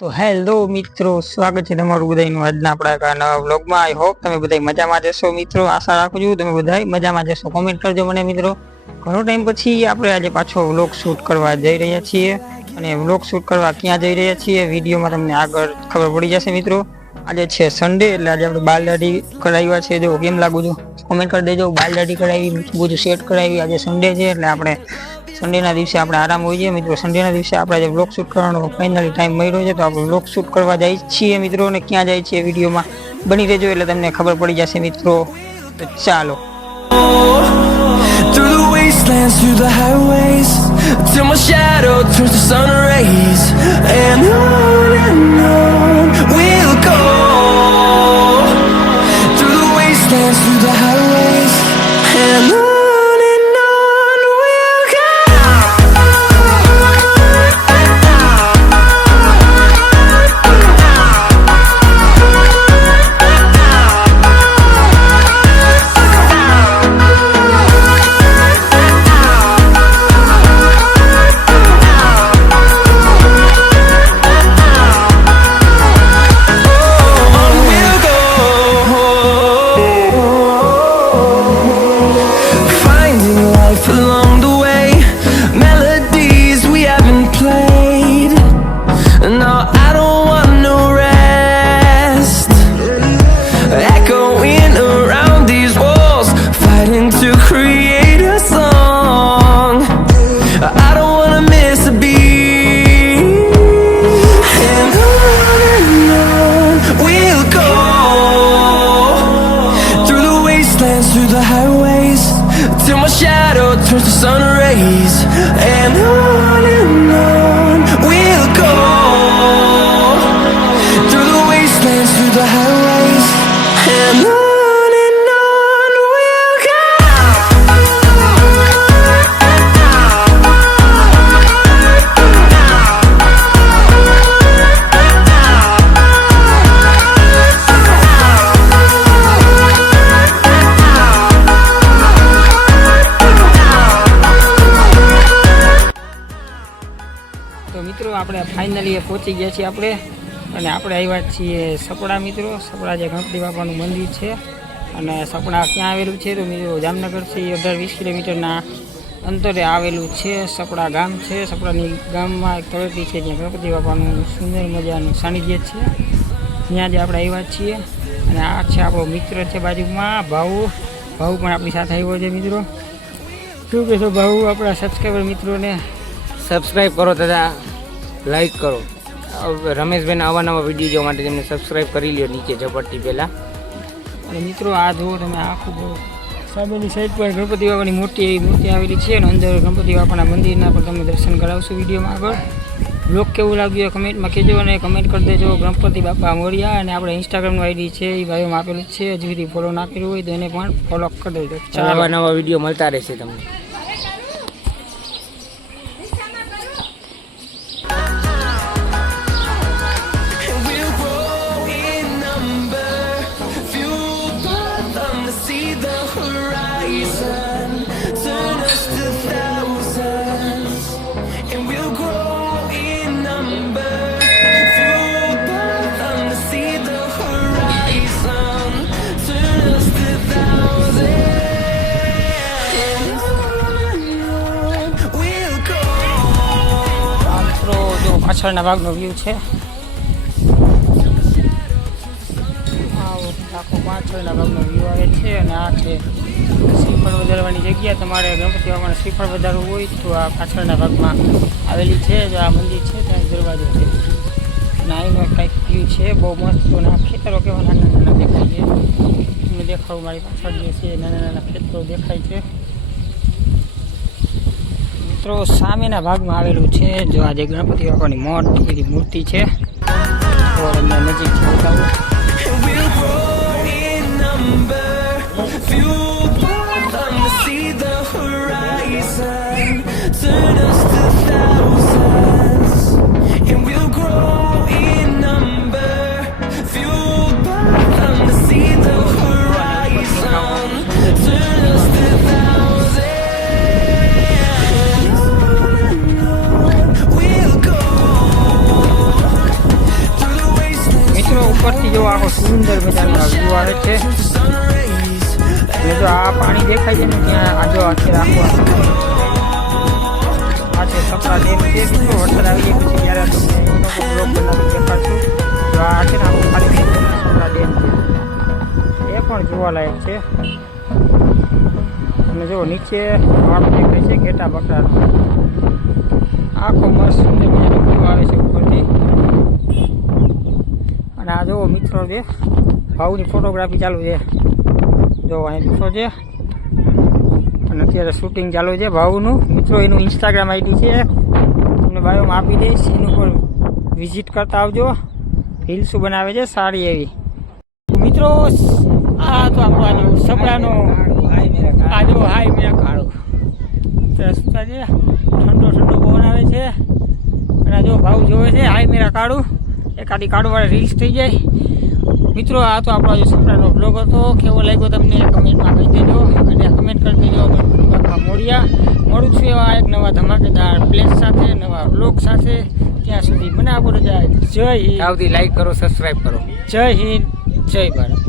તો હેલો મિત્રો, સ્વાગત છે તમારું બધાનું આજના આપણા નવા વ્લોગમાં. આઈ હોપ તમે બધા મજામાં જશો મિત્રો. આશા રાખું છું તમે બધા મજામાં જશો કોમેન્ટ કરજો મને મિત્રો. ઘણો ટાઈમ પછી આપણે આજે પાછો વ્લોગ શૂટ કરવા જઈ રહ્યા છીએ. અને વ્લોગ શૂટ કરવા ક્યાં જઈ રહ્યા છીએ વિડીયોમાં તમને આગળ ખબર પડી જશે મિત્રો. આજે છે સન્ડે એટલે આજે આપણે બાલ દાઢી કરાવ્યા છે. જો કેમ લાગુ છું? કોમેન્ટ કરી દેજો. બાલ દાઢી કરાવી બધું સેટ કરાવી આજે સન્ડે છે એટલે આપણે સન્ડેના દિવસે આપણે આરામ હોય છે. મિત્રો સન્ડેના દિવસે આપણે આજે બ્લોગ શૂટ કરવાનો ફાઇનલી ટાઈમ મળ્યો છે. તો આપણે બ્લોગ શૂટ કરવા જઈએ છીએ મિત્રો અને ક્યાં જાય છીએ વિડીયોમાં? બની રહેજો એટલે તમને ખબર પડી જશે મિત્રો. તો ચાલો. Wastelands, through the highways Till my shadow turns to sun rays. And on and on. the sun rays and I આપણે ફાઇનલી પહોંચી ગયા છીએ આપણે. અને આપણે આવ્યા છીએ સપડા મિત્રો. સપડા જે ગણપતિ બાપાનું મંદિર છે. અને સપડા ક્યાં આવેલું છે તો મિત્રો જામનગરથી અઢાર વીસ કિલોમીટરના અંતરે આવેલું છે સપડા ગામ છે. સપડાની ગામમાં એક તળેટી છે જ્યાં ગણપતિ બાપાનું સુંદર મજાનું સાનિધ્ય છે. ત્યાં જે આપણે આવ્યા છીએ. અને આ છે આપણો મિત્ર છે બાજુમાં, ભાઉ. ભાઉ પણ આપણી સાથે આવ્યો છે મિત્રો. શું કહેશો ભાઉ, આપણા સબસ્ક્રાઈબર મિત્રોને? સબસ્ક્રાઈબ કરો તથા લાઈક કરો. રમેશભાઈના આવા નવા વીડિયો જોવા માટે તેમને સબસ્ક્રાઇબ કરી લ્યો નીચે ઝપટથી પહેલાં. અને મિત્રો આ જુઓ તમે આખું સામેની સાઈડ પર ગણપતિ બાપાની મોટી એવી મૂર્તિ આવેલી છે અને અંદર ગણપતિ બાપાના મંદિરના પણ તમે દર્શન કરાવશો વિડીયોમાં આગળ. બ્લોગ કેવું લાગ્યું એ કમેન્ટમાં કહેજો અને કમેન્ટ કરી દેજો. ગણપતિ બાપા મોરિયા અને આપણે ઇન્સ્ટાગ્રામનું આઈડી છે એ ભાઈઓમાં આપેલું છે. હજી સુધી ફોલો ના કર્યું હોય તો એને પણ ફોલો કરી દેજો. આવા નવા વીડિયો મળતા રહેશે તમને. પાછળના ભાગનો વ્યૂ છે. આખો પાછળના ભાગનો વ્યૂ આવે છે અને આ છે શ્રીફળ વધારવાની જગ્યા. તમારે ગણપતિ બાપાને શ્રીફળ વધારવું હોય તો આ પાછળના ભાગમાં આવેલી છે, જો આ મંદિર છે ત્યાં દરવાજો છે. અને અહીંનો કંઈક વ્યૂ છે, બહુ મસ્ત અને આ ખેતરો કેવા નાના નાના દેખાય છે. તમને દેખાડું મારી પાછળ જે છે, નાના નાના ખેતરો દેખાય છે. મિત્રો સામેના ભાગમાં આવેલું છે જો આજે ગણપતિ બાપાની મોટી મૂર્તિ છે. તો સુંદર મજાનો વ્યૂ આવે છે. એટલે જો આ પાણી દેખાય છે ને, ત્યાં આજો જો અત્યારે આજે છે સપના ડેમ છે મિત્રો વરસાદ આવી જાય પછી ત્યારે તમને તો આ છે ને, આખું ડેમ એ પણ જોવાલાયક છે. અને જો નીચે વાળો દેખાય છે, ઘેટા બકરાનો. આખો મસ્ત સુંદર મજાનો આવે છે ઉપરથી અને આ જુઓ મિત્રો છે ભાવની ફોટોગ્રાફી ચાલુ છે. જો અહીં મિત્રો છે અને અત્યારે શૂટિંગ ચાલુ છે ભાવનું મિત્રો, એનું ઇન્સ્ટાગ્રામ આઈડી છે. તમને બાયોમાં આપી દઈશ. એનું પણ વિઝિટ કરતા આવજો. રીલ્સો બનાવે છે સારી એવી. મિત્રો, આ તો આપણો આજુ સપડાનો આજુ હાઈ મેં કાળો રસ્તા છે. ઠંડો ઠંડો પવન આવે છે. અને જો ભાવ જોવે છે હાઈ મેરા કાળું એકાદી કાઢવાળા રીલ્સ થઈ જાય. મિત્રો આ તો આપણો આજે સમરાનો બ્લોગ હતો. કેવો લાગ્યો તમને કમેન્ટમાં કહી દેજો અને કમેન્ટ કરી દેજો ગણપતિ બાપા મોડિયા. મળું છું એવા એક નવા ધમાકેદાર પ્લેસ સાથે નવા બ્લોગ સાથે. ત્યાં સુધી મને આપો રજા જય. હિન્દ. આવતી લાઈક કરો સબસ્ક્રાઈબ કરો. જય હિન્દ. જય ભારત.